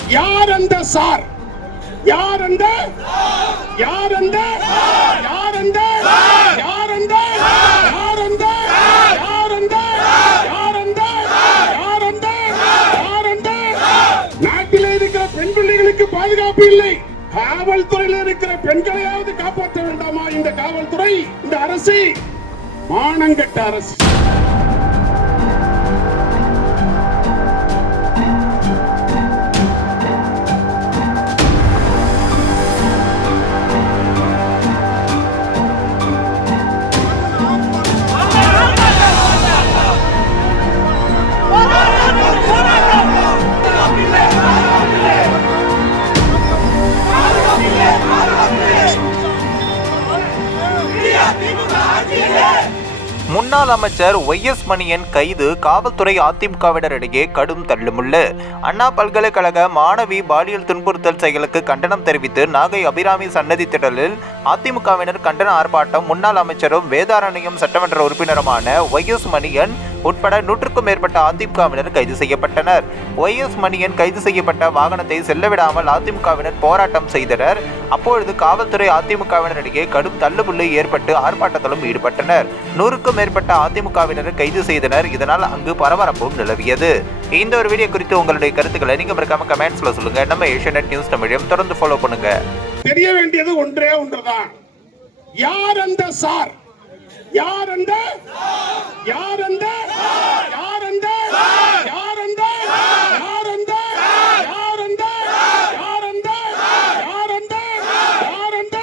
யார் அந்த சார்? யார் அந்த யார் அந்த யார் அந்த யார் அந்த யார் அந்த யார் அந்த யார் அந்த யார் அந்த யார் அந்த நாட்டில் இருக்கிற பெண் பிள்ளைகளுக்கு பாதுகாப்பு இல்லை. காவல்துறையில் இருக்கிற பெண்களையாவது காப்பாற்ற வேண்டாமா இந்த காவல்துறை, இந்த அரசு? மானங்கெட்ட அரசு. முன்னாள் அமைச்சர் ஒய்.எஸ். மணியன் கைது, காவல்துறை அதிமுகவினரிடையே கடும் தள்ளுமுள்ளு. அண்ணா பல்கலைக்கழக மாணவி பாலியல் துன்புறுத்தல் செயலுக்கு கண்டனம் தெரிவித்து நாகை அபிராமி சன்னதி திடலில் அதிமுகவினர் கண்டன ஆர்ப்பாட்டம். முன்னாள் அமைச்சரும் வேதாரண்யம் சட்டமன்ற உறுப்பினருமான ஒய்.எஸ். மணியன் உட்பட 100க்கும் மேற்பட்ட அதிமுகவினர் கைது செய்யப்பட்டனர். ஒய்.எஸ். மணியன் கைது செய்யப்பட்ட வாகனத்தை செல்லவிடாமல் அதிமுகவினர் போராட்டம் செய்தனர். அப்பொழுது காவல்துறை அதிமுகவினரிடையே கடும் தள்ளுமுள்ளு ஏற்பட்டு ஆர்ப்பாட்டத்திலும் ஈடுபட்டனர். 100க்கும் மேற்பட்ட அதிமுகவினர் கைது செய்தனர். இதனால் அங்கு பரபரப்பும் நிலவியது. இந்த ஒரு வீடியோ குறித்து உங்களுடைய கருத்துக்களை நீங்க மறக்காம கமெண்ட்ஸ்ல சொல்லுங்க. நம்ம ஏஷியநெட் நியூஸ் தமிழையும் தொடர்ந்து ஃபாலோ பண்ணுங்க. தெரிய வேண்டியது ஒன்றே ஒன்றுதான். யார் அந்த சார்? யார் அந்த யார் அந்த யார் அந்த யார் அந்த யார் அந்த யார் அந்த யார் அந்த யார் அந்த யார் அந்த